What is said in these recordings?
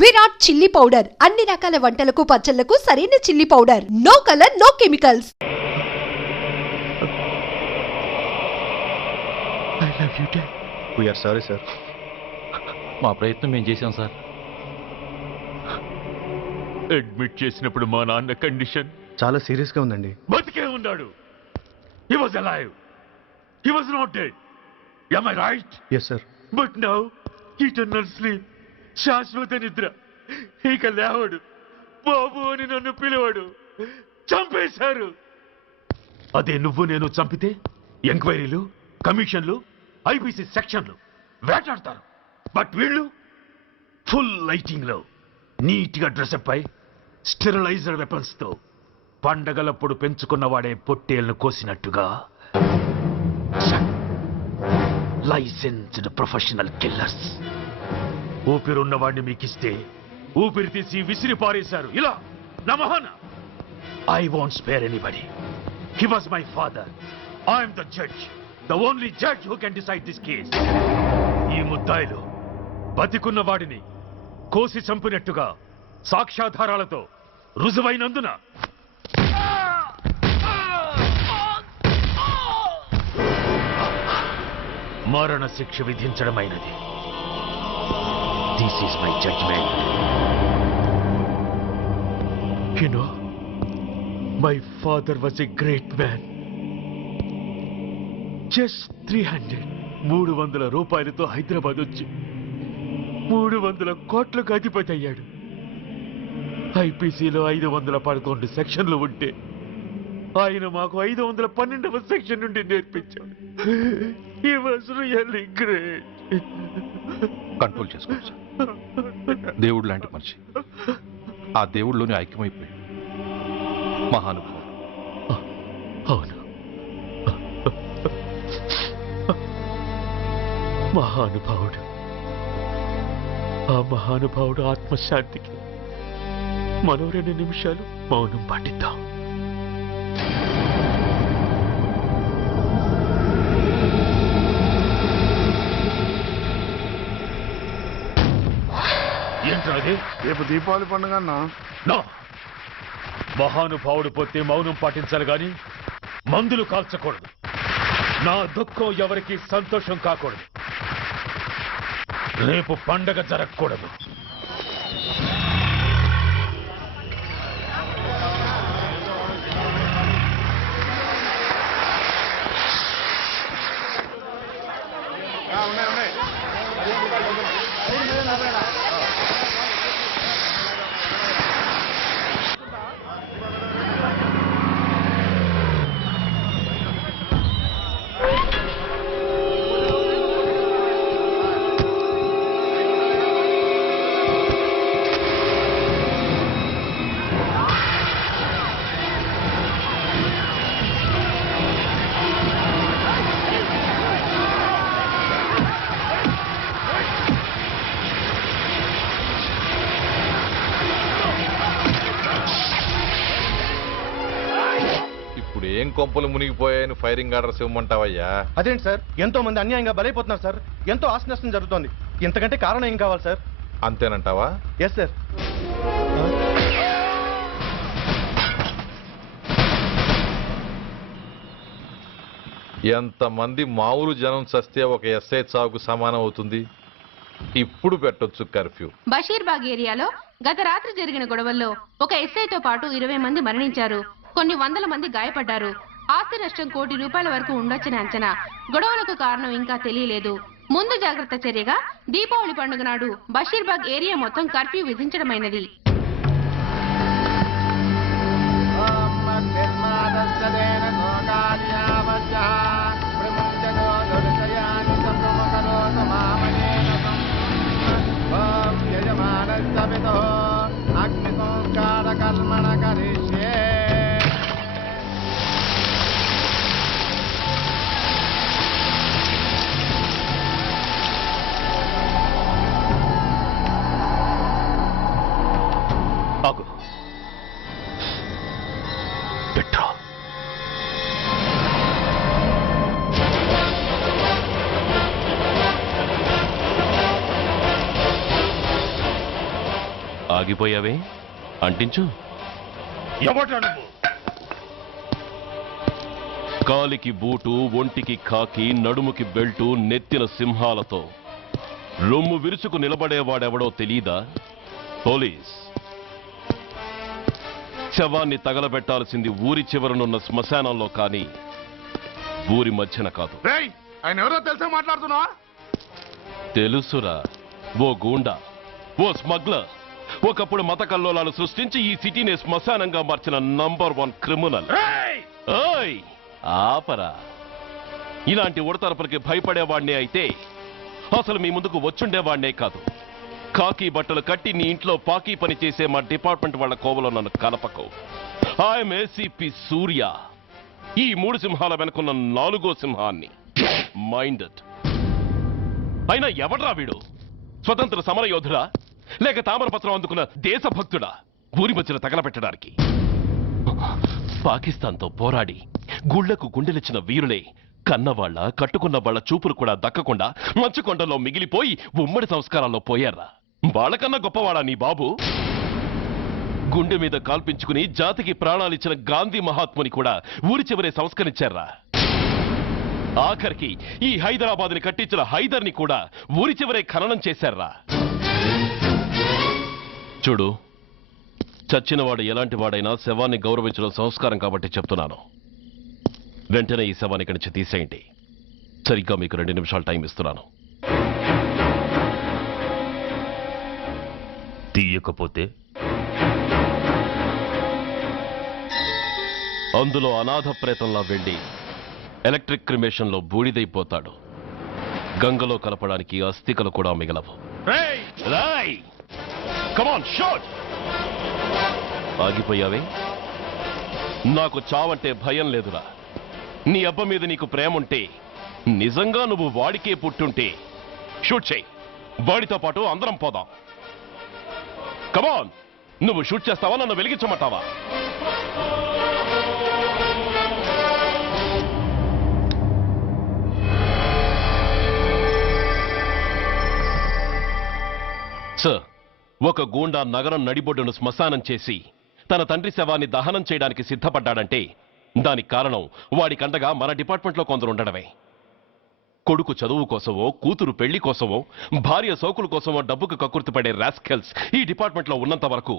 Virat chilli powder అన్ని రకాల వంటలకు పచ్చళ్లకు సరైన chilli powder. No colour, no chemicals. I love you, Dad. We are sorry, sir. మా ప్రయత్నం మేము చేశాం సార్. అడ్మిట్ చేసినప్పుడు మా నాన్న కండిషన్ చాలా సీరియస్ గా ఉందండి. బతికే ఉన్నాడు. He was alive. He was not dead. Am I right? Yes, sir. But now, eternal sleep. శాశ్వత నిద్ర. ఇక లేవడు. బాబు అని నన్ను పిలవడు. చంపేశారు. అదే నువ్వు నేను చంపితే ఎంక్వైరీలు, కమిషన్లు, ఐపీసీ సెక్షన్లు వేటాడతారు. బట్ వీళ్ళు ఫుల్ లైటింగ్ లో నీట్ గా డ్రెస్అప్ అయి స్టెరిలైజర్ వెపన్స్ తో పండగలప్పుడు పెంచుకున్న వాడే పొట్టేళ్లను కోసినట్టుగా లైసెన్స్డ్ ప్రొఫెషనల్ కిల్లర్స్. ఊపిరున్న వాడిని మీకిస్తే ఊపిరి తీసి విసిరి పారేశారు. ఇలా నా మొహన. I won't spare anybody. He was my father. I'm the judge, the only judge who can decide this case. ఈ ముద్దాయిలు బతికున్న వాడిని కోసి చంపినట్టుగా సాక్ష్యాధారాలతో రుజువైనందున మరణ శిక్ష విధించడమైనది. This is my judgment. You know, my father was a great man. Just 300 రూపాయలతో హైదరాబాద్ వచ్చి 300 కోట్లకు అధిపతి అయ్యాడు. ఐపీసీలో 511 సెక్షన్లు ఉంటే ఆయన మాకు 512వ సెక్షన్ నుండి నేర్పించాడు. He was really great. Control చేసుకోవచ్చు సార్. దేవుడు లాంటి మనిషి. ఆ దేవుడిలోని ఐక్యమైపోయాడు. మహానుభావుడు. అవును, మహానుభావుడు. ఆ మహానుభావుడు ఆత్మశాంతికి మరో 2 నిమిషాలు మౌనం పాటిద్దాం. ఏంట్రాది? రేపు దీపావళి పండుగ అన్నా. మహానుభావుడు పోతే మౌనం పాటించాలి గాని మందులు కాల్చకూడదు. నా దుఃఖం ఎవరికి సంతోషం కాకూడదు. రేపు పండగ జరగకూడదు. ఏం కొంపలు మునిగిపోయాయని ఫైరింగ్ ఆర్డర్స్ ఇవ్వమంటావయ్యా? అదేంటి సార్, ఎంతో మంది అన్యాయంగా బలైపోతున్నారు సార్. ఎంతో ఆస్తి నష్టం జరుగుతోంది. ఇంతకంటే కారణం ఏం కావాలి సార్? అంతేనంటావా? Yes sir. ఎంతమంది మామూలు జనం చస్తే ఒక ఎస్ఐ చావుకు సమానం అవుతుంది. ఇప్పుడు పెట్టొచ్చు కర్ఫ్యూ. బషీర్బాగ్ ఏరియాలో గత రాత్రి జరిగిన గొడవల్లో ఒక ఎస్ఐతో పాటు 20 మంది మరణించారు. కొన్ని వందల మంది గాయపడ్డారు. ఆస్తి నష్టం ₹1 కోటి వరకు ఉండొచ్చని అంచనా. గొడవలకు కారణం ఇంకా తెలియలేదు. ముందు జాగ్రత్త చర్యగా దీపావళి పండుగ నాడు బషీర్బాగ్ ఏరియా మొత్తం కర్ఫ్యూ విధించడమైనది. ఆగిపోయావే అంటించు. ఎవడ్రా నువ్వు? కాలికి బూటు, ఒంటికి కాకి, నడుముకి బెల్టు, నెత్తిన సింహాలతో రొమ్ము విరుచుకు నిలబడేవాడెవడో తెలీదా? పోలీస్. శవాన్ని తగలబెట్టాల్సింది ఊరి చివరనున్న శ్మశానంలో కానీ ఊరి మధ్యన కాదు. ఆయన ఎవరో తెలుసా మాట్లాడుతున్నావా? తెలుసురా, ఓ గూండా, ఓ స్మగ్లర్, ఒకప్పుడు మత కల్లోలాలు సృష్టించి ఈ సిటీని శ్మశానంగా మార్చిన నంబర్ 1 క్రిమినల్. ఓయ్ ఆపరా, ఇలాంటి ఉడతరపులకి భయపడేవాణ్ణే అయితే అసలు మీ ముందుకు వచ్చుండేవాణ్ణే కాదు. కాకి బట్టలు కట్టి నీ ఇంట్లో పాకీ పని చేసే మా డిపార్ట్మెంట్ వాళ్ళ కోవలో నన్ను కలపకు. ఐఎమ్ ఏసీపీ సూర్య, ఈ 3 సింహాల వెనుకున్న 4వ సింహాన్ని. మైండెడ్. అయినా ఎవడ్రా వీడు? స్వతంత్ర సమర యోధుడా లేక తామరపత్రం అందుకున్న దేశభక్తుడా ఊరి మధ్యన తగలబెట్టడానికి? పాకిస్తాన్తో పోరాడి గుళ్లకు గుండెలిచ్చిన వీరులే కన్నవాళ్ల కట్టుకున్న వాళ్ల చూపులు కూడా దక్కకుండా మంచుకొండలో మిగిలిపోయి ఉమ్మడి సంస్కారాల్లో పోయారా? వాళ్ళకన్నా గొప్పవాడా నీ బాబు? గుండె మీద కాల్పించుకుని జాతికి ప్రాణాలిచ్చిన గాంధీ మహాత్ముని కూడా ఊరి చివరే సంస్కరించారా? ఆఖరికి ఈ హైదరాబాద్ని కట్టించిన హైదర్ని కూడా ఊరి చివరే ఖననం చేశారా? చూడు, చచ్చినవాడు ఎలాంటి వాడైనా శవాన్ని గౌరవించడం సంస్కారం కాబట్టి చెప్తున్నాను. వెంటనే ఈ శవాన్ని ఇక్కడి నుంచి తీసేయండి. సరిగ్గా మీకు 2 నిమిషాలు టైం ఇస్తున్నాను. తీయకపోతే అందులో అనాథ ప్రేతంలా వెళ్లి ఎలక్ట్రిక్ క్రిమేషన్లో బూడిదైపోతాడు. గంగలో కలపడానికి అస్థికలు కూడా మిగలవు. రాయ్! Come on, shoot! ఆగిపోయావే? నాకు చావంటే భయం లేదురా. నీ అబ్బ మీద నీకు ప్రేమ ఉంటే, నిజంగా నువ్వు వాడికే పుట్టుంటే షూట్ చేయి. వాడితో పాటు అందరం పోదాం. కమాన్, నువ్వు షూట్ చేస్తావా, నన్ను వెలిగించమంటావా? సార్, ఒక గూండా నగరం నడిబొడ్డును శ్మశానం చేసి తన తండ్రి శవాన్ని దహనం చేయడానికి సిద్ధపడ్డాడంటే దానికి కారణం వాడికండగా మన డిపార్ట్మెంట్లో కొందరు ఉండడమే. కొడుకు చదువు కోసమో, కూతురు పెళ్లి కోసమో, భార్య సోకుల కోసమో డబ్బుకు కక్కుర్తిపడే రాస్కెల్స్ ఈ డిపార్ట్మెంట్లో ఉన్నంత వరకు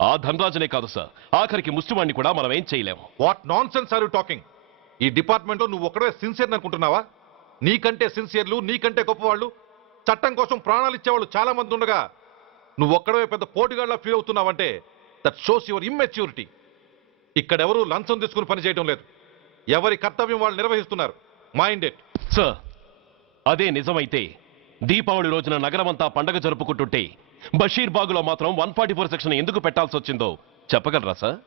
ఆ ధనరాజునే కాదు సార్, ఆఖరికి ముష్టివాణ్ణి కూడా మనం ఏం చేయలేము. What non sense are you talking? ఈ డిపార్ట్మెంట్లో నువ్వు ఒక్కడే సిన్సియర్ అనుకుంటున్నావా? నీకంటే సిన్సియర్లు, నీకంటే గొప్పవాళ్ళు, చట్టం కోసం ప్రాణాలు ఇచ్చేవాళ్ళు చాలా మంది ఉండగా నువ్వు ఒక్కడే పెద్ద పోటీగాళ్ళ ఫీల్ అవుతున్నావంటే దట్ షోస్ యువర్ ఇమ్మెచ్యూరిటీ. ఇక్కడెవరూ లంచం తీసుకుని పనిచేయడం లేదు. ఎవరి కర్తవ్యం వాళ్ళు నిర్వహిస్తున్నారు. Mind it. సార్, అదే నిజమైతే దీపావళి రోజున నగరమంతా పండగ జరుపుకుంటుంటే బషీర్బాగులో మాత్రం 144 సెక్షన్ ఎందుకు పెట్టాల్సి వచ్చిందో చెప్పగలరా సార్?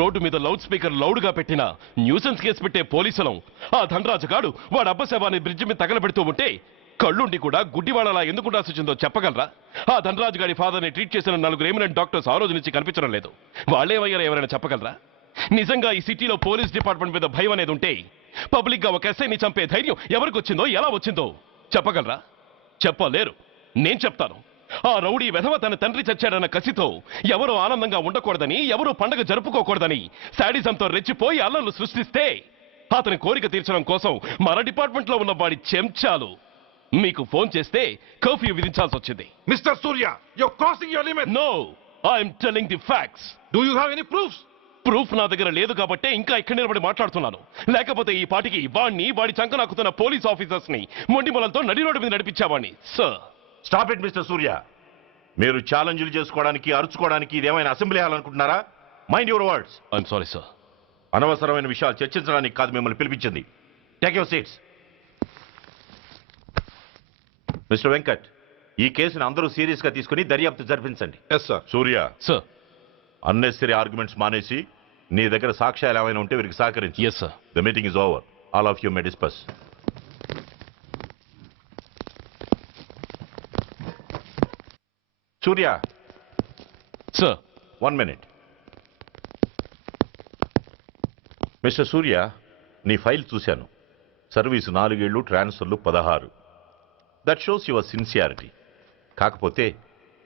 రోడ్డు మీద లౌడ్ స్పీకర్ లౌడ్గా పెట్టిన న్యూసెన్స్ కేసు పెట్టే పోలీసులం ఆ ధనరాజుగాడు వాడు అబ్బ శవాన్ని బ్రిడ్జి మీద తగలబెడుతూ ఉంటే కళ్ళుండి కూడా గుడ్డివాళ్ళలా ఎందుకు ఉండాల్సి వచ్చిందో చెప్పగలరా? ఆ ధనరాజు గారి ఫాదర్ని ట్రీట్ చేసిన 4 ఎమినెంట్ డాక్టర్స్ ఆ రోజు నుంచి కనిపించడం లేదు. వాళ్ళేమయ్యారో ఎవరైనా చెప్పగలరా? నిజంగా ఈ సిటీలో పోలీస్ డిపార్ట్మెంట్ మీద భయం అనేది ఉంటే పబ్లిక్ గా ఒక ఎస్ఐని చంపే ధైర్యం ఎవరికి వచ్చిందో, ఎలా వచ్చిందో చెప్పగలరా? చెప్పలేరు. నేను చెప్తాను. ఆ రౌడీ వెధవ తన తండ్రి చచ్చాడన్న కసితో ఎవరూ ఆనందంగా ఉండకూడదని, ఎవరూ పండగ జరుపుకోకూడదని శాడిజంతో రెచ్చిపోయి అల్లర్లు సృష్టిస్తే అతని కోరిక తీర్చడం కోసం మన డిపార్ట్మెంట్లో ఉన్న వాడి చెంచాలు మీకు ఫోన్ చేస్తే కర్ఫ్యూ విధించాల్సి వచ్చింది. Mister Surya, you're crossing your limit. No, I'm telling the facts. Do you have any proofs? Proof నా దగ్గర లేదు కాబట్టే ఇంకా ఇక్కడ నిలబడి మాట్లాడుతున్నాను. లేకపోతే ఈ పాటికి వాడి చంక నాకుతున్న పోలీస్ ఆఫీసర్స్ ని మొండి మొలలతో నడి రోడ్డు మీద నడిపించావాణ్ణి. Sir, stop it mister Surya. మీరు ఛాలెంజ్లు చేసుకోవడానికి, అరుచుకోవడానికి ఇదేమైనా అసెంబ్లీ హాల్ అనుకుంటున్నారా? Mind your words. I'm sorry sir. అనవసరమైన విషయాలు చర్చించడానికి కాదు మిమ్మల్ని పిలిపించింది. Take your seats. Mister Venkat, ఈ కేసును అందరూ సీరియస్ గా తీసుకుని దర్యాప్తు జరిపించండి. Yes sir. Surya, sir. Unnecessary arguments మానేసి నీ దగ్గర సాక్ష్యాలు ఏమైనా ఉంటే వీరికి సహకరించు. Yes sir. The meeting is over. All of you may discuss. Surya, sir. 1 minute. Mister సూర్య, నీ ఫైల్ చూశాను. సర్వీసు 4 ఏళ్ళు, ట్రాన్స్ఫర్లు 16. That shows your sincerity. కాకపోతే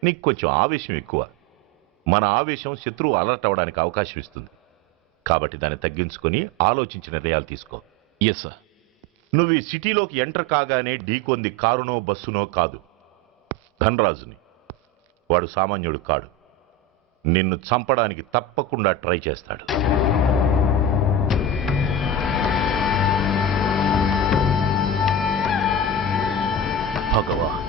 నీకు కొంచెం ఆవేశం ఎక్కువ. మన ఆవేశం శత్రువు అలర్ట్ అవ్వడానికి అవకాశం ఇస్తుంది. కాబట్టి దాన్ని తగ్గించుకొని ఆలోచించి నిర్ణయాలు తీసుకో. Yes sir. నువ్వు ఈ సిటీలోకి ఎంటర్ కాగానే ఢీకొంది కారునో బస్సునో కాదు, ధనరాజుని. వాడు సామాన్యుడు కాడు. నిన్ను చంపడానికి తప్పకుండా ట్రై చేస్తాడు. భగవాన్,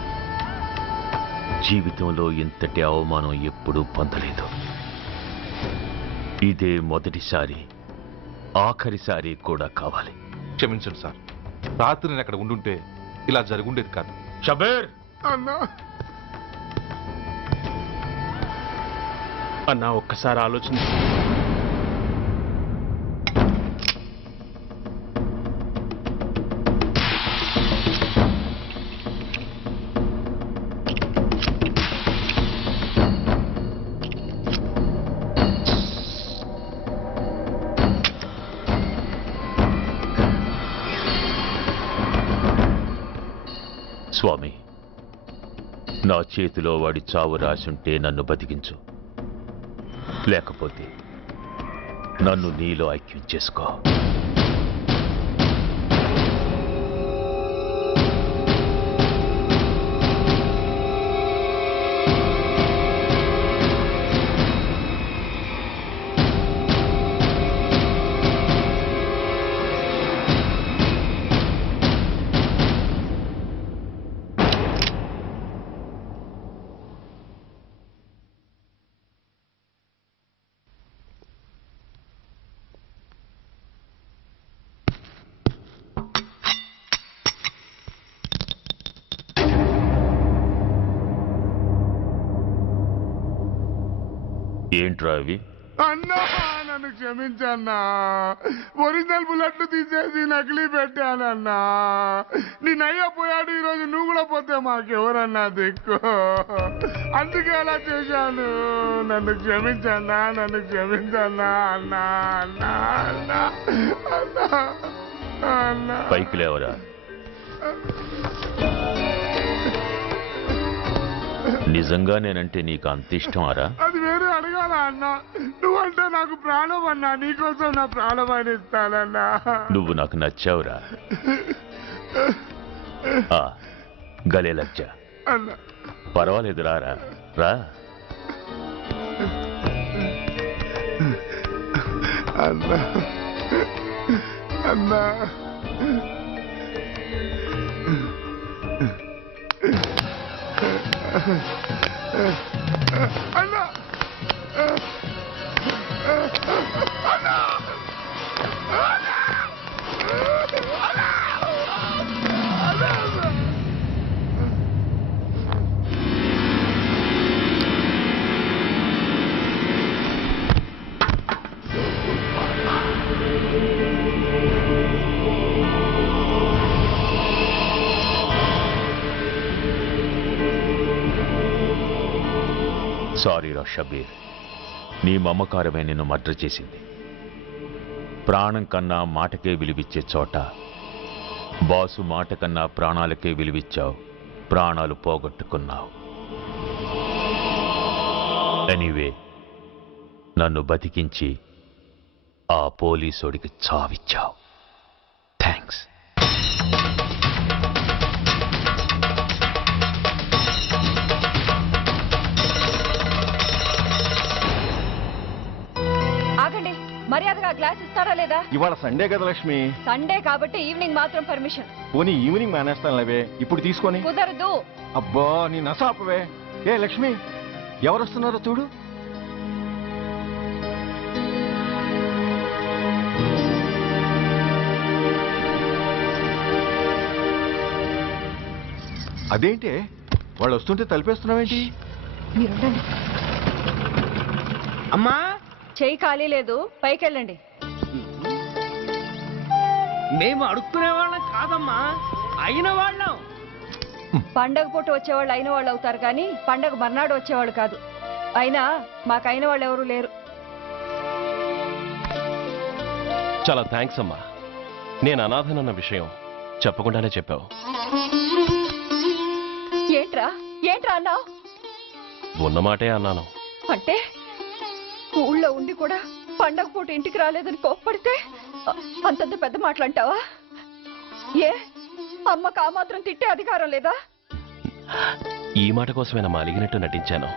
జీవితంలో ఇంతటి అవమానం ఎప్పుడూ పొందలేదు. ఇదే మొదటిసారి, ఆఖరిసారి కూడా కావాలి. క్షమించండి సార్, రాత్రి నేను అక్కడ ఉండుంటే ఇలా జరుగుండేది కాదు. షబీర్ అన్నా ఒక్కసారి ఆలోచన. స్వామి, నా చేతిలో వాడి చావు రాసుంటే నన్ను బతికించు, లేకపోతే నన్ను నీలో ఐక్యం చేసుకో. ఏంట్రా అవి? అన్నా నన్ను క్షమించన్నా. ఒరిజినల్ బుల్లెట్ తీసేసి నకిలీ పెట్టానన్నా. నేనయ్యా పోయాడు, ఈరోజు నువ్వు కూడా పోతే మాకెవరన్నా దిక్కు. అందుకే అలా చేశాను. నన్ను క్షమించన్నా, నన్ను క్షమించన్నా అన్నా అన్నా అన్నా అన్నా అన్నా. పైకి లేవరా. నిజంగా నేనంటే నీకు అంత ఇష్టం అరా? అది వేరే అడగాల అన్నా. నువ్వంటే నాకు ప్రాణం అన్నా. నీకోసం నా ప్రాణం అని ఇస్తానన్నా. నువ్వు నాకు నచ్చావురా. గలే లజ్జ. అన్నా పర్వాలేదు, రారా రా. అన్నా అన్నా అన్నా అన్నా సారీ రా షబీర్, నీ మమకారమే నిన్ను మర్డర్ చేసింది. ప్రాణం కన్నా మాటకే విలువిచ్చే చోట బాసు మాట కన్నా ప్రాణాలకే విలువిచ్చావు. ప్రాణాలు పోగొట్టుకున్నావు. ఎనీవే, నన్ను బతికించి ఆ పోలీసోడికి చావిచ్చావు. థ్యాంక్స్. ఆగండి, మర్యాదగా గ్లాస్ ఇస్తారా లేదా? ఇవాళ సండే కదా లక్ష్మి. సండే కాబట్టి ఈవినింగ్ మాత్రం పర్మిషన్. పోనీ ఈవినింగ్ మానేస్తాను లేవే, ఇప్పుడు తీసుకొని. కుదరదు. అబ్బా నీ నసాపవే. ఏ లక్ష్మి, ఎవరు వస్తున్నారో చూడు. అదేంటి వాళ్ళు వస్తుంటే తలిపేస్తున్నావేంటి? మీరుండండి. అమ్మా, చెయ్యి ఖాళీ లేదు, పైకి వెళ్ళండి. మేము అడుక్కునే వాళ్ళం కాదమ్మా, అయిన వాళ్ళం. పండగ పూట వచ్చేవాళ్ళు అయిన వాళ్ళు అవుతారు కానీ పండగ మర్నాడు వచ్చేవాళ్ళు కాదు. అయినా మాకు అయిన వాళ్ళు ఎవరు లేరు. చాలా థ్యాంక్స్ అమ్మా. నేను అనాథనన్న విషయం చెప్పకుండానే చెప్పావు. ఏంట్రా ఏంట్రా అన్నావు? ఉన్నమాటే అన్నాను. అంటే ఊళ్ళో ఉండి కూడా పండగ పూట ఇంటికి రాలేదని కోప్పడితే అంతంత పెద్ద మాటలంటావా? ఏ అమ్మకు ఆ మాత్రం తిట్టే అధికారం లేదా? ఈ మాట కోసమేనమ్మా అలిగినట్టు నటించాను.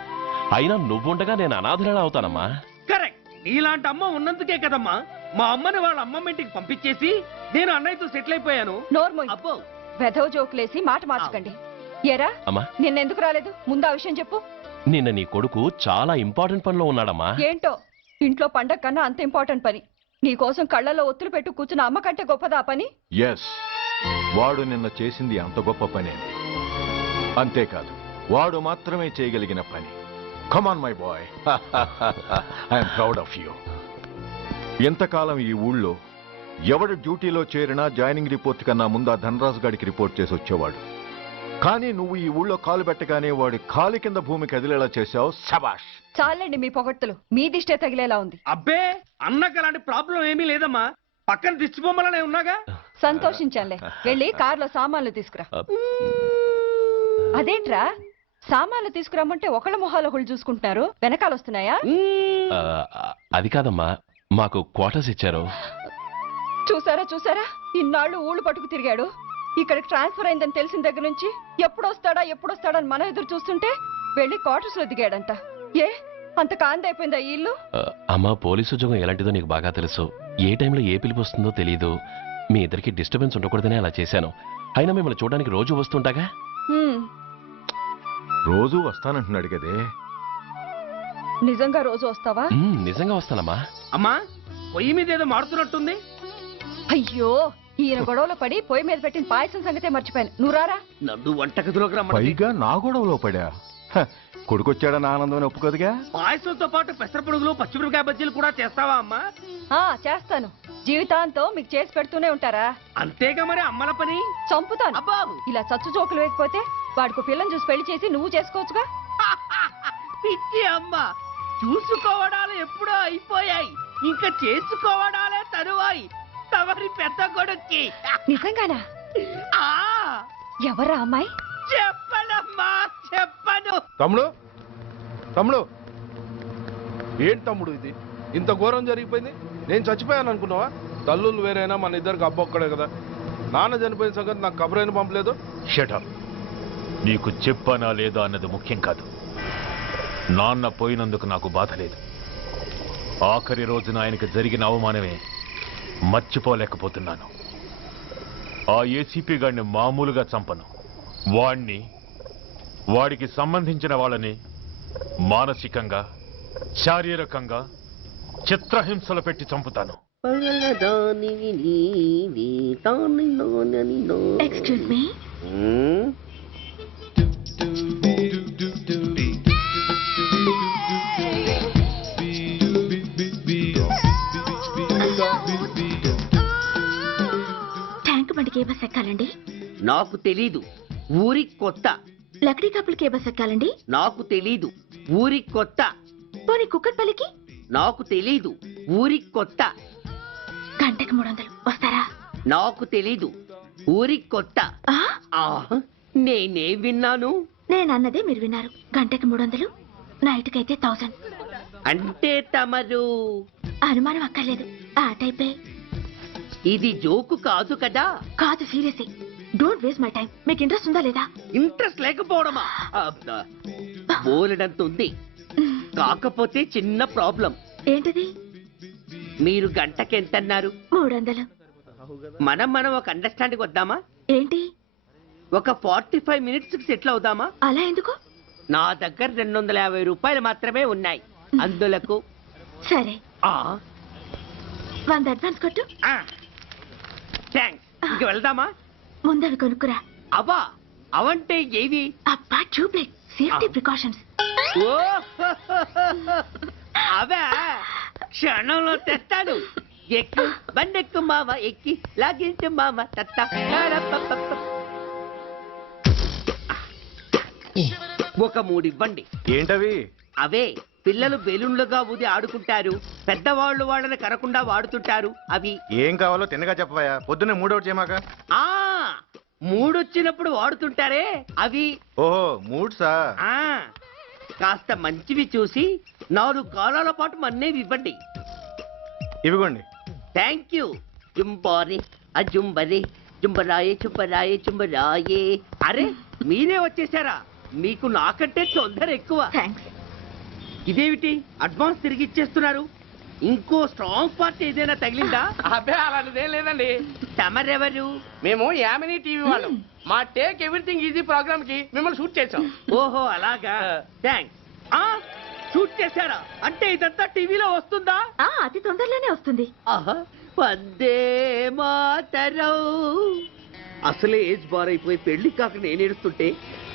అయినా నువ్వుండగా నేను అనాథలా అవుతానమ్మా. కరెక్ట్. నీలాంటి అమ్మ ఉన్నందుకే కదమ్మా మా అమ్మని వాళ్ళ అమ్మమ్మ ఇంటికి పంపించేసి నేను అన్నయ్యతో సెటిల్ అయిపోయాను. నోర్మోయ్, అబ్బో వెధవ జోకులేసి మాట మార్చకండి. ఏరా అమ్మా, నిన్నెందుకు రాలేదు? ముందు ఆ విషయం చెప్పు. నిన్న నీ కొడుకు చాలా ఇంపార్టెంట్ పనిలో ఉన్నాడమ్మా. ఏంటో ఇంట్లో పండగ కన్నా అంత ఇంపార్టెంట్ పని. నీ కోసం కళ్ళలో ఒత్తులు పెట్టు కూర్చున్న అమ్మ కంటే గొప్పదా పని? ఎస్, వాడు నిన్న చేసింది అంత గొప్ప పనే. అంతేకాదు, వాడు మాత్రమే చేయగలిగిన పని. Come on my boy, I'm proud of you. ఎంతకాలం ఈ ఊళ్ళో ఎవడు డ్యూటీలో చేరినా జాయినింగ్ రిపోర్ట్ కన్నా ముందు ఆ ధనరాజు గారికి రిపోర్ట్ చేసి వచ్చేవాడు. కానీ నువ్వు ఈ ఊళ్ళో కాలు పెట్టగానే వాడి కాలు కింద భూమి కదిలేలా చేశావు. శబాష్. చాలండి మీ పొగడ్తలు. మీ దిష్టే తగిలేలా ఉంది. అబ్బే అన్నకు అలాంటి ప్రాబ్లం ఏమీ లేదమ్మా. పక్కన దిష్టి బొమ్మలనే ఉన్నాగా. సంతోషించాలే. వెళ్ళి కారులో సామాన్లు తీసుకురా. అదేంట్రా సామాన్లు తీసుకురామంటే ఒకళ్ళ మొహాలు ఒకళ్ళు చూసుకుంటున్నారు, వెనకాల వస్తున్నాయా? అది కాదమ్మా, మాకు క్వార్టర్స్ ఇచ్చారు. చూసారా చూసారా, ఇన్నాళ్ళు ఊళ్ళు పట్టుకు తిరిగాడు. ఇక్కడికి ట్రాన్స్ఫర్ అయిందని తెలిసిన దగ్గర నుంచి ఎప్పుడొస్తాడని మనం ఎదురు చూస్తుంటే వెళ్ళి క్వార్టర్స్ లో దిగాడంట. ఏ అంత కాందైపోయిందా ఈ ఇల్లు? అమ్మా, పోలీసు ఉద్యోగం ఎలాంటిదో నీకు బాగా తెలుసు. ఏ టైంలో ఏ పిలుపు వస్తుందో తెలియదు. మీ ఇద్దరికి డిస్టర్బెన్స్ ఉండకూడదనే అలా చేశాను. అయినా మిమ్మల్ని చూడడానికి రోజు వస్తుంటాగా. రోజు వస్తానంటున్నాడు కదే. నిజంగా రోజు వస్తావా? నిజంగా వస్తానమ్మా. అమ్మా, పొయ్యి మీద ఏదో మారుతున్నట్టుంది. అయ్యో, ఈయన గొడవలో పడి పొయ్యి మీద పెట్టిన పాయసం సంగతే మర్చిపోయాను. నువ్వు రారా. నన్ను వంటగదిలోకి రమ్మని. పైగా నా గొడవలో పడా. కొడుకొచ్చాడని ఆనందం ఒప్పుకోదుగా. పాయసంతో పాటు పెసరపొడుగులు పచ్చిమిరపకాయ బజ్జీలు కూడా చేస్తావా అమ్మా? చేస్తాను. జీవితాంతో మీకు చేసి పెడుతూనే ఉంటారా? అంతేగా మరి అమ్మల పని. చంపుతాను. అబ్బా, ఇలా చచ్చు జోకులు వేయకపోతే వాడికి పిల్లని చూసి పెళ్లి చేసి నువ్వు చేసుకోవచ్చుగా. పిచ్చి అమ్మ, చూసుకోవడాలు ఎప్పుడో అయిపోయాయి, ఇంకా చేసుకోవడాలే తరువాయి. తమరి పెద్ద కొడుక్కి. నిజంగానా? ఎవరా అమ్మాయి? చెప్పనమ్మా, చెప్పను. తమ్ముడు ఏంటి తమ్ముడు ఇది? ఇంత ఘోరం జరిగిపోయింది. నేను చచ్చిపోయాను అనుకున్నావా? తల్లులు వేరైనా మన ఇద్దరికి అబ్బొక్కడే కదా. నాన్న చనిపోయిన సంగతి నాకు కబురైన పంపలేదు. షటప్. నీకు చెప్పనా లేదా అన్నది ముఖ్యం కాదు. నాన్న పోయినందుకు నాకు బాధ లేదు. ఆఖరి రోజున ఆయనకు జరిగిన అవమానమే మర్చిపోలేకపోతున్నాను. ఆ ఏసీపీ గారిని మామూలుగా చంపను. వాడికి సంబంధించిన వాళ్ళని మానసికంగా, శారీరకంగా చిత్రహింసలు పెట్టి చంపుతాను. Excuse me. ట్యాంక్ బండికి ఏ బస్ ఎక్కాలండి? నాకు తెలీదు, ఊరి కొత్త. లక్డీ కప్పులకి ఏ బస్ ఎక్కాలండి? నాకు తెలీదు, ఊరి కొత్త. పోనీ కుక్కట్పల్లికి? నాకు తెలీదు, ఊరి కొత్త. గంటకి 300 వస్తారా? నాకు తెలీదు, ఊరి కొత్త. నేనే విన్నాను. నేనన్నదే మీరు విన్నారు. గంటకి 300, నైట్కైతే 1000. అంటే తమరు అనుమానం అక్కర్లేదు, ఆ టైపే. ఇది జోకు కాదు కదా? కాదు, serious. Don't waste my time. మీకు ఇంట్రెస్ట్ ఉందా లేదా? ఇంట్రెస్ట్ లేకపోవడమా? బోలెడంత ఉంది. కాకపోతే చిన్న ప్రాబ్లం. ఏంటిది? మీరు గంటకి ఎంత అన్నారు? 300. మనం ఒక అండర్స్టాండింగ్ వద్దామా? ఏంటి? ఒక 45 మినిట్స్ కి సెటిల్ అవుదామా? అలా ఎందుకు? నా దగ్గర 250 రూపాయలు మాత్రమే ఉన్నాయి. అందులకు సరే, 100 అడ్వాన్స్ కొట్టు. థ్యాంక్స్. ఇంక వెళ్దామా? ముందవి కొనుక్కురా. అబ్బా, అవంటే ఏవి? అబ్బా, ట్యూబ్లైట్, సేఫ్టీ ప్రికాషన్స్. అవే క్షణంలో తెస్తాను. ఎక్కు, బండెక్కు మావ, ఎక్కి లాగించు మావ. ఒక 3 ఇవ్వండి. ఏంటవి? అవే పిల్లలు బెలూన్లుగా ఊది ఆడుకుంటారు, పెద్దవాళ్ళు వాళ్ళని కరకుండా వాడుతుంటారు. అవి ఏం కావాలో తిన్నగా చెప్పవా? పొద్దున్నే మూడోటి చేయమాక. మూడొచ్చినప్పుడు వాడుతుంటారే అవి. ఓహో మూడ్సా? ఆ కాస్త మంచివి చూసి 4 కాలాల పాటు మన్నేవి ఇవ్వండి. ఇవిగోండి. Thank you. జుంబారే అజుంబరే జుంబరాయే చుంబరాయే చుంబరాయే. అరే మీరే వచ్చేసారా? మీకు నాకంటే తొందర ఎక్కువ. ఇదేమిటి అడ్వాన్స్ తిరిగి ఇచ్చేస్తున్నారు? ఇంకో స్ట్రాంగ్ పార్ట్ ఏదైనా తగిలిందా? అబ్బే అలాంటిదేం లేదండి. తమరెవరు? మేము యామినీ టీవీ వాళ్ళం. మా టేక్ ఎవ్రీథింగ్ ఈజీ ప్రోగ్రామ్ కి మిమ్మల్ని షూట్ చేసాం. ఓహో అలాగా, థ్యాంక్స్. షూట్ చేశారా? అంటే ఇదంతా టీవీలో వస్తుందా? అతి తొందరలోనే వస్తుంది. వందే మాతరం. అసలే ఏజ్ బార్ అయిపోయి పెళ్లి కాక నేను ఏడుస్తుంటే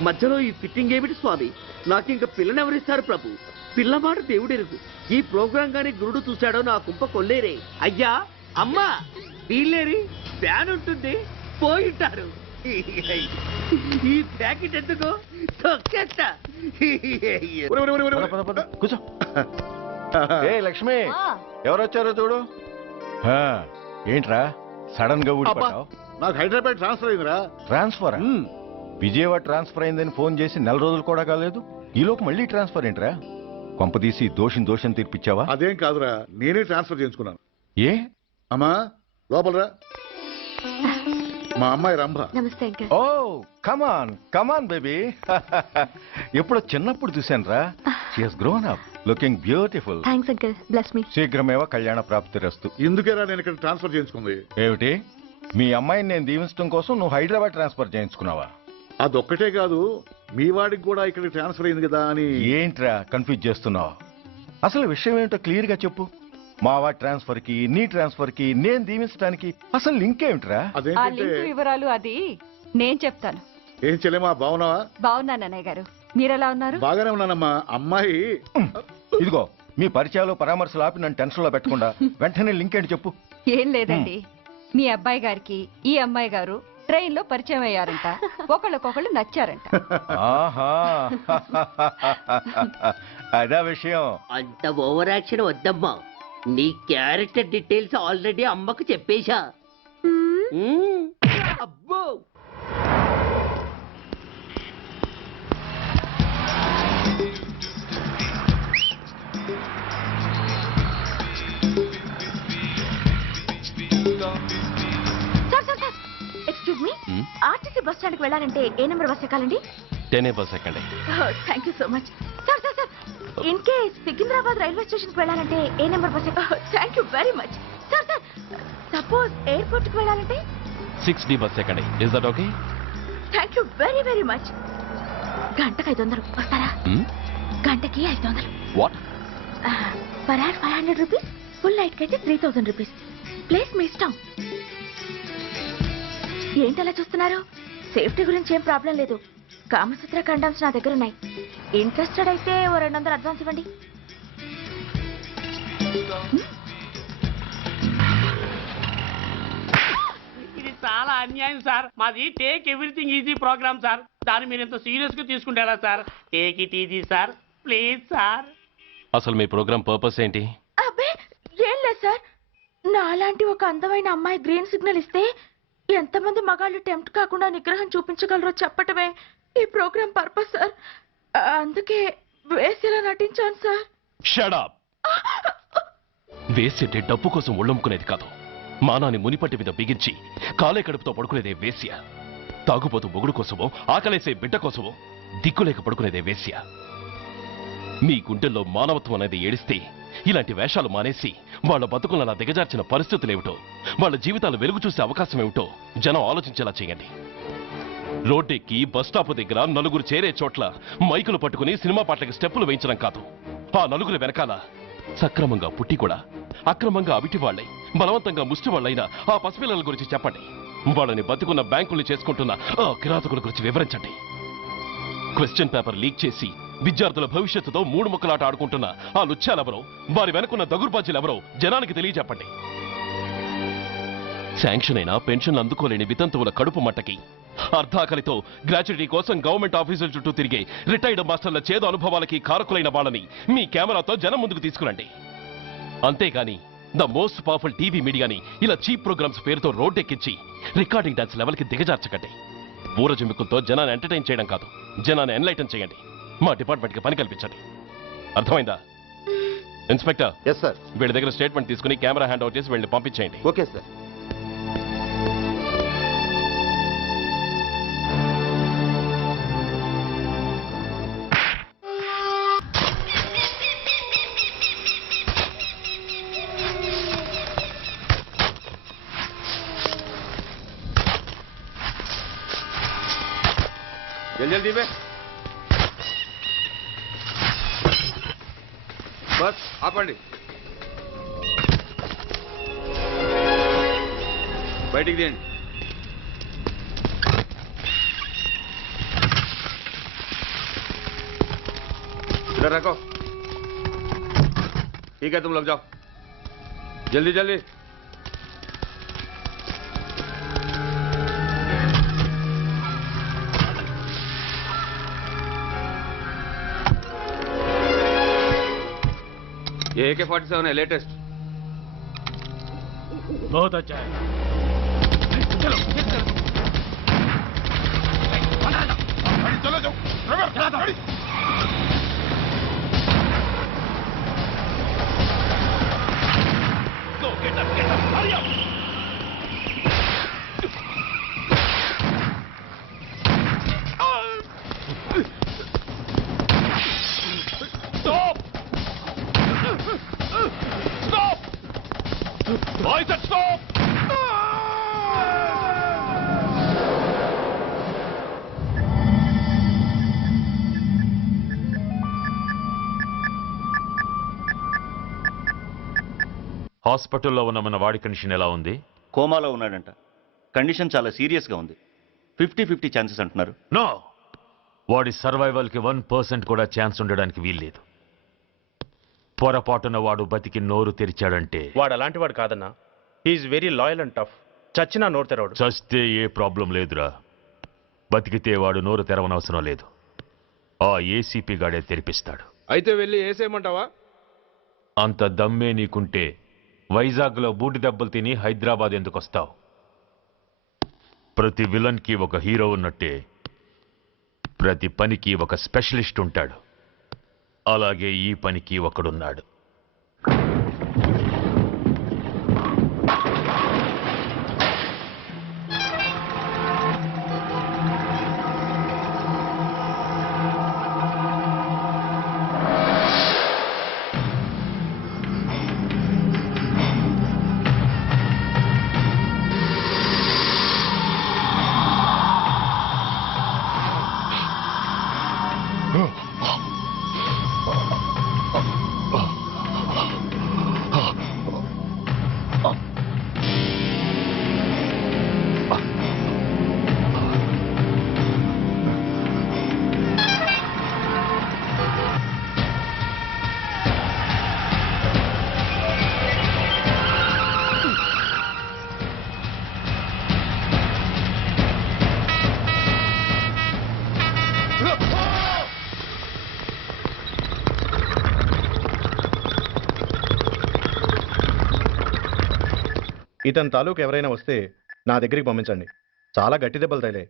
మధ్యలో ఈ ఫిట్టింగ్ ఏమిటి స్వామి? నాకు ఇంకా పిల్లనెవరిస్తారు ప్రభు? పిల్లమాట దేవుడెరుగు. ఈ ప్రోగ్రాం గాని గురుడు చూశాడో నా కుంప కొల్లేరే. అయ్యా అమ్మా వీళ్ళేరి ఫ్యాన్ ఉంటుంది పోయింటారు. ఈ ప్యాకెట్ ఎందుకు తొక్కేస్తా. కూర్చో. ఏ లక్ష్మి, ఎవరొచ్చారో చూడు. ఏంట్రా సడన్ గా ఊడిపడ్డావు? నాకు హైదరాబాద్ ట్రాన్స్ఫర్ అయిందిరా. ట్రాన్స్ఫర్? విజయవాడ ట్రాన్స్ఫర్ అయిందని ఫోన్ చేసి 4 రోజులు కూడా కాలేదు. ఈలోపు మళ్ళీ ట్రాన్స్ఫర్ ఏంట్రా? కొంపదీసి దోషం తీర్పిచ్చావా? అదేం కాదురా, నేనే ట్రాన్స్ఫర్ చేయించుకున్నాను. ఏ అమ్మా లోపలరా. మా అమ్మాయి రంభ. నమస్తే. Oh come on come on baby. ఎప్పుడో చిన్నప్పుడు చూశాను రా. She has grown up looking beautiful. Thanks uncle, bless me. శీఘ్రమేవ కళ్యాణ ప్రాప్తిరస్తు. ఇందుకేరా నేను ఇక్కడ ట్రాన్స్ఫర్ చేయించుకుంది. ఏమిటి మీ అమ్మాయిని నేను దీవించడం కోసం నువ్వు హైదరాబాద్ ట్రాన్స్ఫర్ చేయించుకున్నావా? అదొక్కటే కాదు, మీ వాడికి కూడా ఇక్కడ ట్రాన్స్ఫర్ అయింది కదా అని. ఏంట్రా కన్ఫ్యూజ్ చేస్తున్నావు? అసలు విషయం ఏంటో క్లియర్ గా చెప్పు. మా వాడి ట్రాన్స్ఫర్ కి నీ ట్రాన్స్ఫర్ కి నేను దీవించడానికి అసలు లింక్ ఏమిట్రా? అదేంటంటే వివరాలు అది నేను చెప్తాను. ఏం చెల్లెమా బాగున్నావా? బాగున్నాను అన్నయ్య గారు, మీరెలా ఉన్నారు? బాగానే ఉన్నానమ్మా. అమ్మాయి ఇదిగో మీ పరిచయాలు పరామర్శలు ఆపి నన్ను టెన్షన్ లో పెట్టకుండా వెంటనే లింక్ ఏంటి చెప్పు. ఏం లేదండి, మీ అబ్బాయి గారికి ఈ అమ్మాయి గారు ట్రైన్ లో పరిచయం అయ్యారంట. ఒకళ్ళకొకళ్ళు నచ్చారంట. ఆహా అదా విషయం. అంత ఓవర్ యాక్షన్ వద్దమ్మా. నీ క్యారెక్టర్ డీటెయిల్స్ ఆల్రెడీ అమ్మకు చెప్పేశా. అబ్బో excuse me, RTC bus stand కి వెళ్ళాలంటే ఏ నెంబర్ బస్ ఎక్కాలండి? 10 బస్ ఎక్కండి. Thank you so much. Sir sir sir, in case Secunderabad railway station కి వెళ్ళాలంటే ఏ నెంబర్ బస్ ఎక్కాలి? Thank you very much. Sir sir, suppose airport కి వెళ్ళాలంటే 6D బస్ ఎక్కండి. Is that okay? Thank you very very much. గంటకి 500 వస్తారా? గంటకి 500. What? Per hour 500 rupees, full night కి అయితే 3000 రూపీస్. ప్లేస్ మీ ఇష్టం. ఏంటలా చూస్తున్నారు? సేఫ్టీ గురించి ఏం ప్రాబ్లం లేదు. కామసూత్ర కండమ్స్ నా దగ్గర ఉన్నాయి. ఇంట్రెస్టెడ్ అయితే ఓ 200 అడ్వాన్స్ ఇవ్వండి. ఇది చాలా అన్యాయం సార్. మాది take everything easy program sir. దాన్ని మీరు ఎంత సీరియస్ గా తీసుకుంటారా sir? Take it easy sir, please sir. అసలు మీ ప్రోగ్రామ్ పర్పస్ ఏంటి? అబ్బే ఏం లేదు సార్, నాలాంటి ఒక అందమైన అమ్మాయి గ్రీన్ సిగ్నల్ ఇస్తే ఎంతమంది మగాళ్ళు టెంప్ట్ కాకుండా నిగ్రహం చూపించగలరో చెప్పటమే ఈ ప్రోగ్రామ్ పర్పస్ సార్. అందుకే వేసేలా నటించాను సార్. Shut up. వేసేటే డబ్బు కోసం ఒళ్ళమ్ముకునేది కాదు. మానాన్ని మునిపట్టి మీద బిగించి కాలే కడుపుతో పడుకునేదే వేశ్య. తాగుపోతూ మొగుడు కోసమో ఆకలేసే బిడ్డ కోసమో దిక్కులేక పడుకునేదే వేశ్య. మీ గుండెల్లో మానవత్వం అనేది ఏడిస్తే ఇలాంటి వేషాలు మానేసి వాళ్ళ బతుకులను అలా దిగజార్చిన పరిస్థితులేమిటో, వాళ్ళ జీవితాలు వెలుగు చూసే అవకాశం ఏమిటో జనం ఆలోచించేలా చేయండి. రోడ్డెక్కి బస్టాప్ దగ్గర నలుగురు చేరే చోట్ల మైకులు పట్టుకుని సినిమా పాటలకి స్టెప్పులు వేయించడం కాదు. ఆ నలుగురు వెనకాల సక్రమంగా పుట్టి కూడా అక్రమంగా అవిటి వాళ్ళై బలవంతంగా ముష్టి వాళ్ళైన ఆ పసిపిల్లల గురించి చెప్పండి. వాళ్ళని బతుకున్న బ్యాంకుల్ని చేసుకుంటున్న ఆ కిరాతకుల గురించి వివరించండి. క్వశ్చన్ పేపర్ లీక్ చేసి విద్యార్థుల భవిష్యత్తుతో 3 ముక్కలాట ఆడుకుంటున్న ఆ లుచ్చాలెవరో, వారి వెనుకున్న దగుర్బాజీలెవరో జనానికి తెలియజెప్పండి. శాంక్షన్ అయినా పెన్షన్లు అందుకోలేని వితంతువుల కడుపు మట్టకి, అర్ధాకలితో గ్రాట్యుటీ కోసం గవర్నమెంట్ ఆఫీసుల చుట్టూ తిరిగే రిటైర్డ్ మాస్టర్ల చేదు అనుభవాలకి కారకులైన వాళ్ళని మీ కెమెరాతో జనం ముందుకు తీసుకురండి. అంతేగాని ద మోస్ట్ పవర్ఫుల్ టీవీ మీడియాని ఇలా చీప్ ప్రోగ్రామ్స్ పేరుతో రోడ్డెక్కించి రికార్డింగ్ డాన్స్ లెవెల్కి దిగజార్చకండి. ఊర జిమ్మికులతో జనాన్ని ఎంటర్టైన్ చేయడం కాదు, జనాన్ని ఎన్లైటన్ చేయండి. మా డిపార్ట్మెంట్కి పని కల్పించండి. అర్థమైందా? ఇన్స్పెక్టర్. Yes sir. వీళ్ళ దగ్గర స్టేట్మెంట్ తీసుకుని కెమెరా హ్యాండ్ అవుట్ చేసి వీళ్ళని పంపించేయండి. Okay sir. जल्दी में बस ఆపండి. బయటికి తీయండి. इधर रखो. ठीक है, तुम लोग जाओ जल्दी जल्दी. ये AK-47 है, लेटेस्ट. बहुत अच्छा है. चलो चलो चलो. Go, get up, hurry up. Stop! Stop! I said stop! హాస్పిటల్లో ఉన్న మన వాడి కండిషన్ ఎలా ఉంది? కోమాలో ఉన్నాడంట. కండిషన్ చాలా సీరియస్గా ఉంది. 50-50 ఛాన్సెస్ అంటున్నారు. నో, వాడి సర్వైవల్కి 1% కూడా ఛాన్స్ ఉండడానికి వీల్లేదు. పొరపాటున వాడు బతికి నోరు తెరిచాడంటే వాడు అలాంటి వాడు కాదన్నా. He is very loyal and tough. చచ్చినా నోరు తెరవడు. చస్తే ఏ ప్రాబ్లం లేదురా. బతికితే వాడు నోరు తెరవనవసరం లేదు. ఆ ఏసీపీ గాడే తెరిపిస్తాడు. అయితే వెళ్ళి ఏసేయమంటావా? అంత దమ్మే నీకుంటే వైజాగ్లో బూటి దెబ్బలు తిని హైదరాబాద్ ఎందుకు వస్తావు? ప్రతి విలన్కి ఒక హీరో ఉన్నట్టే ప్రతి పనికి ఒక స్పెషలిస్ట్ ఉంటాడు. అలాగే ఈ పనికి ఒకడున్నాడు. ఇతని తాలూకు ఎవరైనా వస్తే నా దగ్గరికి పంపించండి. చాలా గట్టి దెబ్బలు తగిలాయి.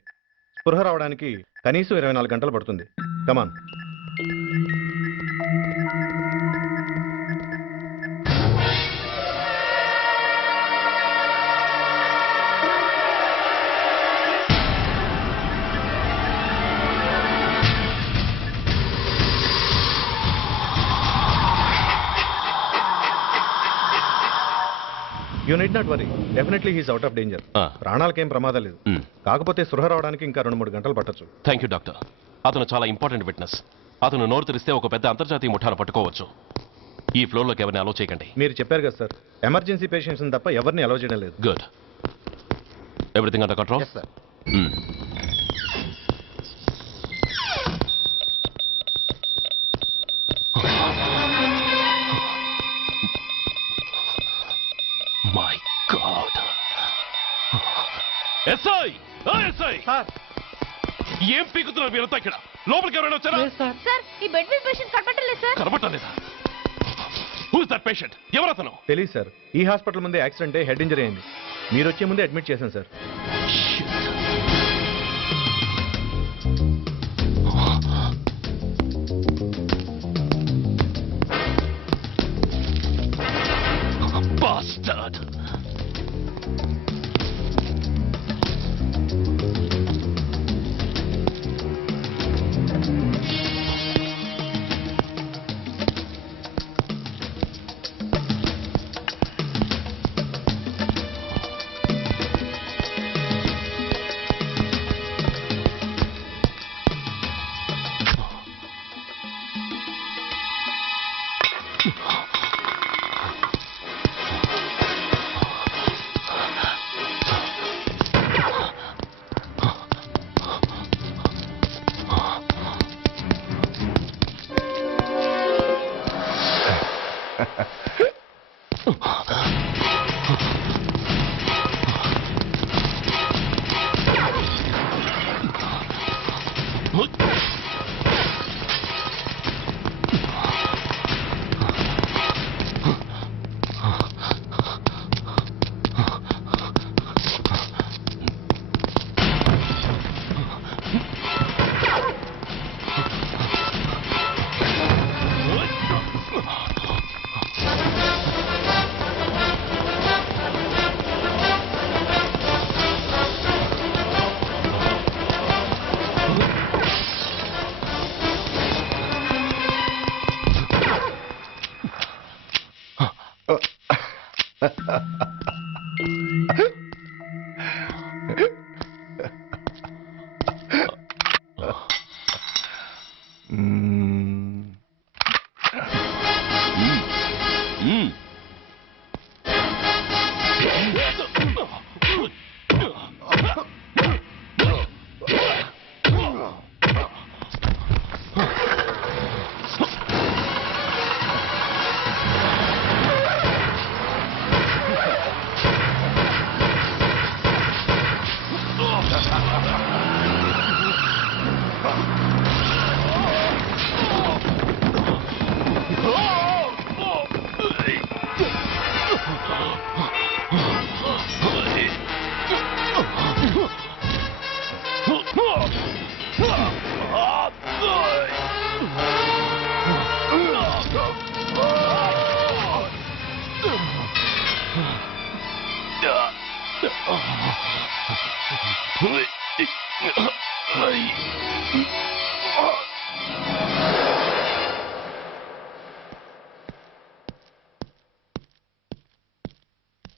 స్పృహ రావడానికి కనీసం 24 గంటలు పడుతుంది. Come on. You need not worry. Definitely he's out of danger. ప్రాణాలకేం ప్రమాదం లేదు. కాకపోతే స్పృహ రావడానికి ఇంకా 2-3 గంటలు పట్టొచ్చు. Thank you doctor. అతను చాలా ఇంపార్టెంట్ విట్నెస్. అతను నోరు తెరిస్తే ఒక పెద్ద అంతర్జాతీయ ముఠాను పట్టుకోవచ్చు. ఈ ఫ్లోర్లోకి ఎవరిని అలో చేయకండి. మీరు చెప్పారు కదా సార్, ఎమర్జెన్సీ పేషెంట్స్ తప్ప ఎవరిని అలో చేయడం లేదు. Good. Everything under control? Sir. My God. SI! SI! ఏం పీకుతున్నారు మీరంతా ఇక్కడ? లోపలికి ఎవరైనా వచ్చారా? సార్, ఈ బెడ్ మీద పేషెంట్ కనబట్టలేదు సార్. కనబట్టలేదా? Who's that patient? ఎవరతను? తెలియదు సార్. ఈ హాస్పిటల్ ముందే యాక్సిడెంట్ హెడ్ ఇంజరీ అయింది. మీరు వచ్చే ముందే అడ్మిట్ చేశాను sir. Bastard!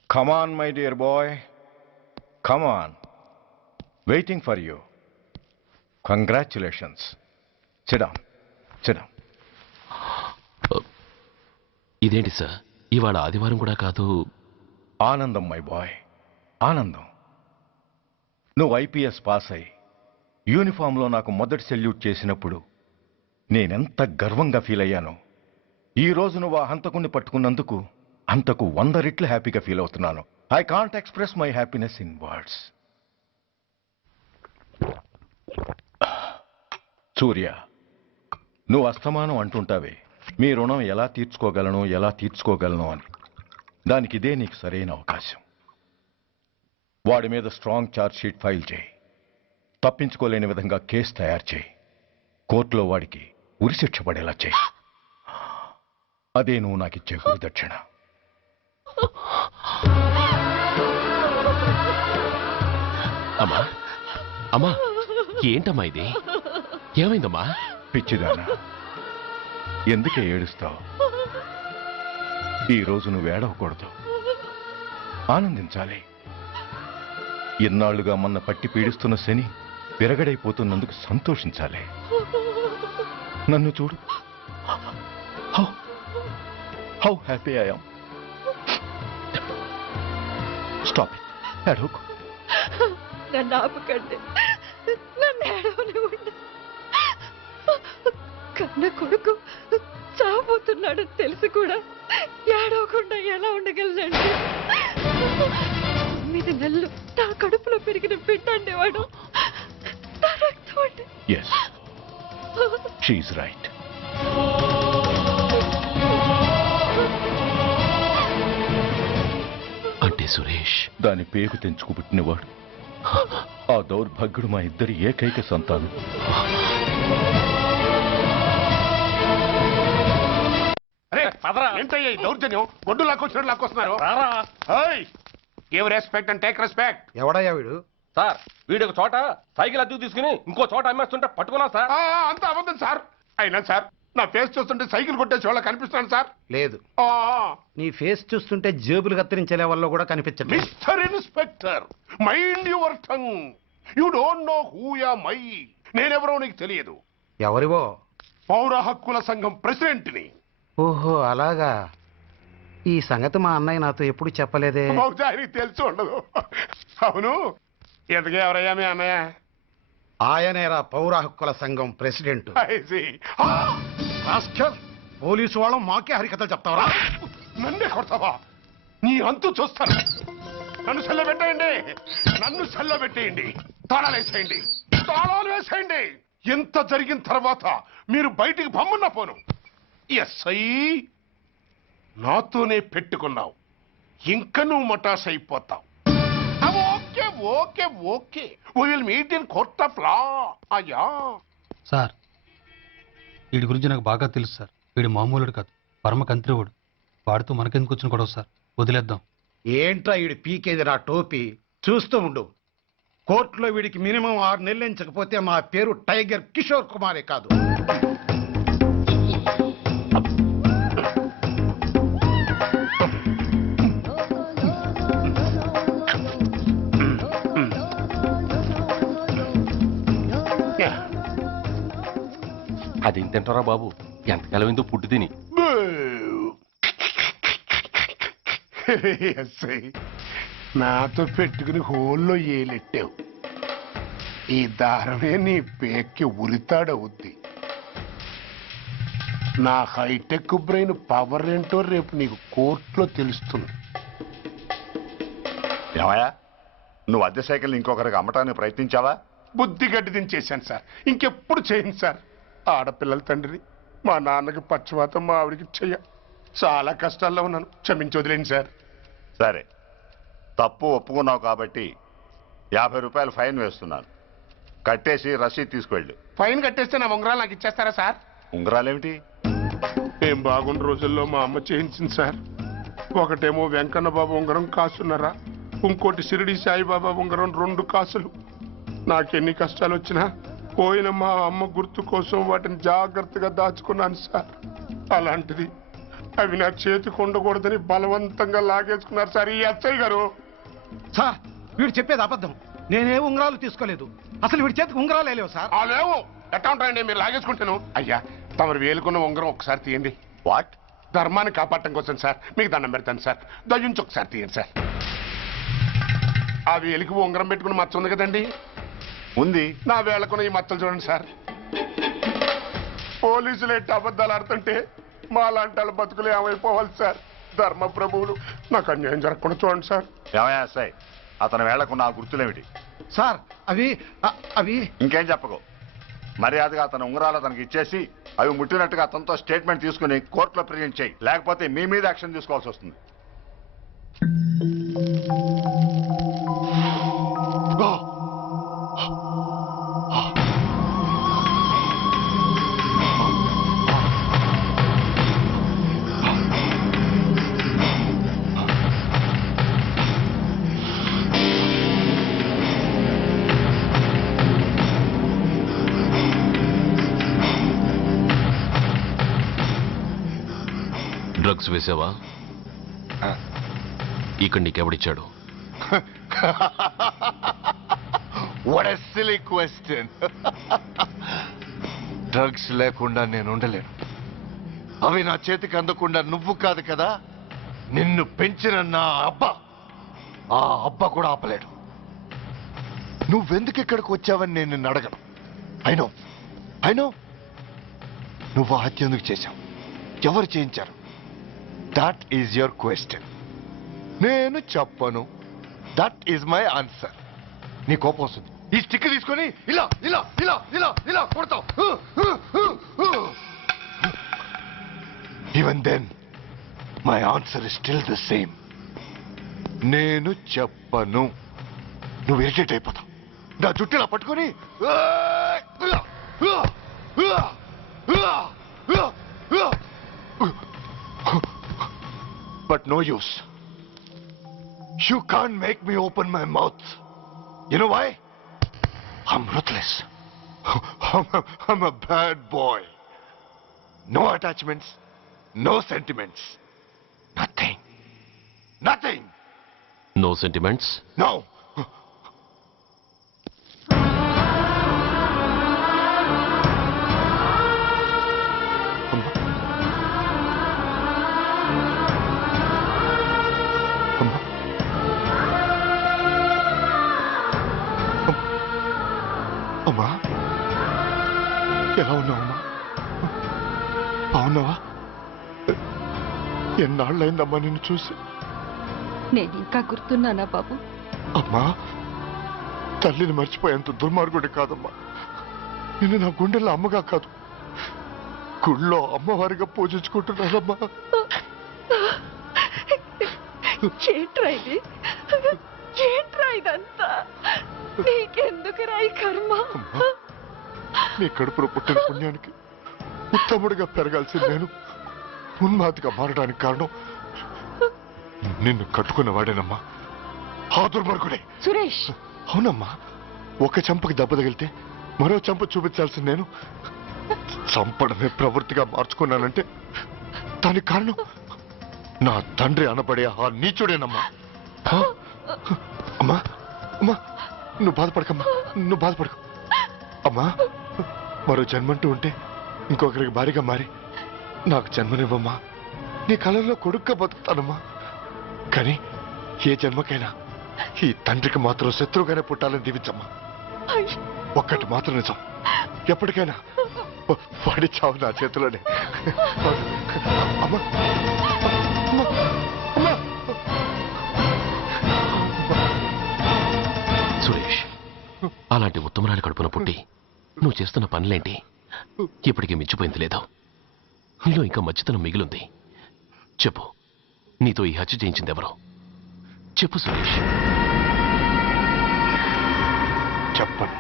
Come on, my dear boy. Come on. Waiting for you. Congratulations. Sit down. Sit down. ఇదేంటి సార్ ఇవాళ ఆదివారం కూడా కాదు. ఆనందం మై బాయ్, ఆనందం. నువ్వు ఐపీఎస్ పాస్ అయి యూనిఫామ్లో నాకు మొదటి సెల్యూట్ చేసినప్పుడు నేనెంత గర్వంగా ఫీల్ అయ్యానో, ఈ రోజు నువ్వు ఆ హంతకుణ్ణి పట్టుకున్నందుకు అంతకు 100 రెట్లు హ్యాపీగా ఫీల్ అవుతున్నాను. I can't express my happiness in words. Surya, నువ్వు అస్తమానం అంటుంటావే మీ రుణం ఎలా తీర్చుకోగలను అని. దానికి ఇదే నీకు సరైన అవకాశం. వాడి మీద స్ట్రాంగ్ ఛార్జ్ షీట్ ఫైల్ చేయి. తప్పించుకోలేని విధంగా కేసు తయారు చేయి. కోర్టులో వాడికి ఉరిశిక్ష పడేలా చేయి. అదే నువ్వు నాకు ఇచ్చే గురుదక్షిణ. అమ్మా అమ్మా, ఏంటమ్మా ఇది? ఏమైందమ్మా? పిచ్చిదానా, ఎందుకే ఏడుస్తావు? ఈరోజు నువ్వు ఏడవకూడదు, ఆనందించాలి. ఎన్నాళ్లుగా మన పట్టి పీడిస్తున్న శని విరగడైపోతున్నందుకు సంతోషించాలి. నన్ను చూడు, how happy I am. Stop it, ఏడవకు. నన్ను ఆపకండి, నన్ను ఏడవనివ్వండి. కన్న కొడుకు చావబోతున్నాడని తెలిసి కూడా ఏడవకుండా ఎలా ఉండగలనండి? 9 నెలలు నా కడుపులో పెరిగిన బిడ్డ అండేవాడు. నా రక్తం అండి. Yes, she's right. అంటే సురేష్ దాని పేగు తెంచుకుపుట్టినవాడు. ఆ దౌర్భాగ్యుడు మా ఇద్దరి ఏకైక సంతానం. ఏంటయ్యా ఈ దౌర్జన్యం? గొడ్డు లాక్కొచ్చినట్టు లాక్కొస్తున్నారు. Give respect and take respect. ఎవడయ్యా వీడు? సార్ వీడు ఒక చోట సైకిల్ అద్దెకు తీసుకుని ఇంకో చోట అమ్మేస్తుంటే పట్టుకున్నా సార్. అంత అబద్ధం సార్. అయినా సార్ నా ఫేస్ చూస్తుంటే సైకిల్ కొట్టే చోళ్ళ కనిపిస్తున్నాను సార్. లేదు, నీ ఫేస్ చూస్తుంటే జేబులు కత్తిరించే లెవెల్లో కూడా కనిపించట్లేదు. Mister inspector, mind your tongue. You don't know who am I. నేనెవరో నీకు తెలియదు. ఎవరివో? పౌర హక్కుల సంఘం ప్రెసిడెంట్ని. ఓహో అలాగా. ఈ సంగతి మా అన్నయ్య నాతో ఎప్పుడు చెప్పలేదే. బహుశా ఆయనకి తెలిసి ఉండదు. అవును, ఎంతగా ఎవరయ్యా మీ అన్నయ్య? ఆయనేరా పౌర హక్కుల సంఘం ప్రెసిడెంట్. పోలీసు వాళ్ళం మాకే హరికథలు చెప్తావరా? నన్నే కొడతావా? నీ అంతు చూస్తాను. నన్ను సెల్ల పెట్టేయండి, నన్ను సెల్ల పెట్టేయండి. తాళాలు వేసేయండి, తాళాలు వేసేయండి. ఎంత జరిగిన తర్వాత మీరు బయటికి పమ్మున్న పోను. ఎస్ఐ నాతోనే పెట్టుకున్నావు, ఇంకా నువ్వు మటాస్ అయిపోతావు. Okay okay okay, will meet in court of law. అయ్యా సార్, వీడి గురించి నాకు బాగా తెలుసు సార్. వీడు మామూలుడు కాదు, పరమ కంత్రివుడు. వాడితో మనకెందుకు వచ్చిన గొడవ సార్, వదిలేద్దాం. ఏంట్రా వీడి పీకేది నా టోపీ? చూస్తూ ఉండు. కోర్టులో వీడికి మినిమం 6 నెలలు ఎంచకపోతే మా పేరు టైగర్ కిషోర్ కుమారే కాదు. అదేం తింటారా బాబు, ఎంతకాలం ఎందుకు పుట్టి తిని. ఎస్ఐ నాతో పెట్టుకుని హోల్లో ఏలెట్టావు. ఈ దారమే నీ పేక్కి ఉరితాడవుద్ది. నా హైటెక్ బ్రెయిన్ పవర్ ఏంటో రేపు నీకు కోర్టులో తెలుస్తుంది. ఏమయ్యా, నువ్వు అద్దె సైకిల్ ఇంకొకరికి అమ్మటానికి ప్రయత్నించావా? బుద్ధి గడ్డి దించేశాను సార్, ఇంకెప్పుడు చేయను సార్. ఆడపిల్లల తండ్రి, మా నాన్నకి పక్షవాతం, మా ఆవిడికి చెయ్య. చాలా కష్టాల్లో ఉన్నాను, క్షమించి వదిలేండి సార్. సరే, తప్పు ఒప్పుకున్నావు కాబట్టి 50 రూపాయలు ఫైన్ వేస్తున్నాను. కట్టేసి రసీదు తీసుకువెళ్ళు. ఫైన్ కట్టేస్తే నా ఉంగరాలు నాకు ఇచ్చేస్తారా సార్? ఉంగరాలేమిటి? ఏం బాగున్న రోజుల్లో మా అమ్మ చేయించింది సార్. ఒకటేమో వెంకన్న బాబు ఉంగరం కాసున్నరా, ఇంకోటి షిరిడి సాయిబాబా ఉంగరం 2 కాసులు. నాకెన్ని కష్టాలు వచ్చినా పోయిన మా అమ్మ గుర్తు కోసం వాటిని జాగ్రత్తగా దాచుకున్నాను సార్. అలాంటిది అవి నా చేతికి ఉండకూడదని బలవంతంగా లాగేసుకున్నారు సార్ ఈ ఎస్ఐ గారు. సార్, వీడు చెప్పేది అబద్ధం. నేనే ఉంగరాలు తీసుకోలేదు. అసలు వీడి చేతికి ఉంగరాలు లేవు సార్. లేవు, ఎట్టా ఉంటాయండి మీరు లాగేసుకుంటాను. అయ్యా, తమరు వేలుకున్న ఉంగరం ఒకసారి తీయండి. వాట్? ధర్మాన్ని కాపాడటం కోసం సార్, మీకు దండం పెడతాను సార్. దయ్యుంచి ఒకసారి తీయండి సార్. ఆ వేలికి ఉంగరం పెట్టుకుని మచ్చ ఉంది కదండి? ఉంది. నా వేళకున్న ఈ మచ్చలు చూడండి సార్. పోలీసులు ఎట్టి అబద్ధాలు ఆడుతుంటే మా లాంటి వాళ్ళ బతుకులు ఏమైపోవాలి సార్? ధర్మ ప్రభువులు, నాకు అన్యాయం జరగకుండా చూడండి సార్. ఏమయ్యా సార్, అతని వేళ్లకున్న ఆ గుర్తులేమిటి? సార్, అవి ఇంకేం చెప్పకు. మర్యాదగా అతని ఉంగరాలు అతనికి ఇచ్చేసి అవి ముట్టినట్టుగా అతనితో స్టేట్మెంట్ తీసుకుని కోర్టులో ప్రజెంట్ చేయి. లేకపోతే మీ మీద యాక్షన్ తీసుకోవాల్సి వస్తుంది. డ్రగ్స్ వేసావా? ఇక్కడ నీకెవడిచ్చాడు? What a silly question. Drugs లేకుండా నేను ఉండలేను. అవి నా చేతికి అందకుండా నువ్వు కాదు కదా, నిన్ను పెంచిన నా అబ్బా, ఆ అబ్బా కూడా ఆపలేడు. నువ్వెందుకు ఇక్కడికి వచ్చావని నేను నిన్ను అడగను. అయినో నువ్వు హత్య ఎందుకు చేశావు, ఎవరు చేయించారు? That is your question. నేను చెప్పను. That is my answer. నీ కోపం వస్తుంది, ఈ స్టిక్ తీసుకొని ఇలా ఇలా ఇలా ఇలా ఇలా కొడతావు. Even then my answer is still the same. నేను చెప్పను. నువ్వు ఇరిటేట్ అయిపోతావు. నా జుట్టులా పట్టుకొని But no use. You can't make me open my mouth. You know why? I'm ruthless. I'm a bad boy. No attachments, no sentiments. Nothing. Nothing. No sentiments? No. అమ్మా, ఎలా ఉన్నావమ్మా? బాగున్నావా? ఎన్నాళ్ళైందమ్మా నిన్ను చూసి? నేను ఇంకా గుర్తున్నానా బాబు? అమ్మా, తల్లిని మర్చిపోయేంత దుర్మార్గుడి కాదమ్మా. నిన్ను నా గుండెల్లో అమ్మగా కాదు, గుళ్ళో అమ్మవారిగా పూజించుకుంటున్నానమ్మా. ఏంట్రా ఇది? ఏంట్రా ఇదంతా? నీకెందుకు రాయి కర్మ? నీ కడుపులో పుట్టిన పుణ్యానికి ఉత్తముడిగా పెరగాల్సిన నేను ఉన్మాదిగా మారడానికి కారణం నిన్ను కట్టుకున్న వాడేనమ్మా, ఆ దుర్మార్గుడే. సురేష్, అవునమ్మా, ఒక చెంపకి దెబ్బ తగిలితే మరో చెంప చూపించాల్సిన నేను చంపడమే ప్రవృత్తిగా మార్చుకున్నానంటే దానికి కారణం నా తండ్రి అనబడే ఆ నీచుడేనమ్మా. అమ్మా, అమ్మా, నువ్వు బాధపడకమ్మా, నువ్వు బాధపడకు. అమ్మా, మరో జన్మంటూ ఉంటే ఇంకొకరికి భారీగా మారి నాకు జన్మనివ్వమ్మా. నీ కళల్లో కొడుగ్గా బతుకుతానమ్మా. కానీ ఏ జన్మకైనా ఈ తండ్రికి మాత్రం శత్రువుగానే పుట్టాలని దీవించమ్మా. ఒక్కటి మాత్రం నిజం, ఎప్పటికైనా వాడి చావు నా చేతిలోనే. అమ్మా, సురేష్, అలాంటి ఉత్తమరాలి కడుపున పుట్టి నువ్వు చేస్తున్న పనులేంటి? ఇప్పటికీ మించిపోయింది లేదు. నీలో ఇంకా మంచితనం మిగిలింది. చెప్పు, నీతో ఈ హత్య చేయించింది ఎవరు? చెప్పు సురేష్. చెప్పండి.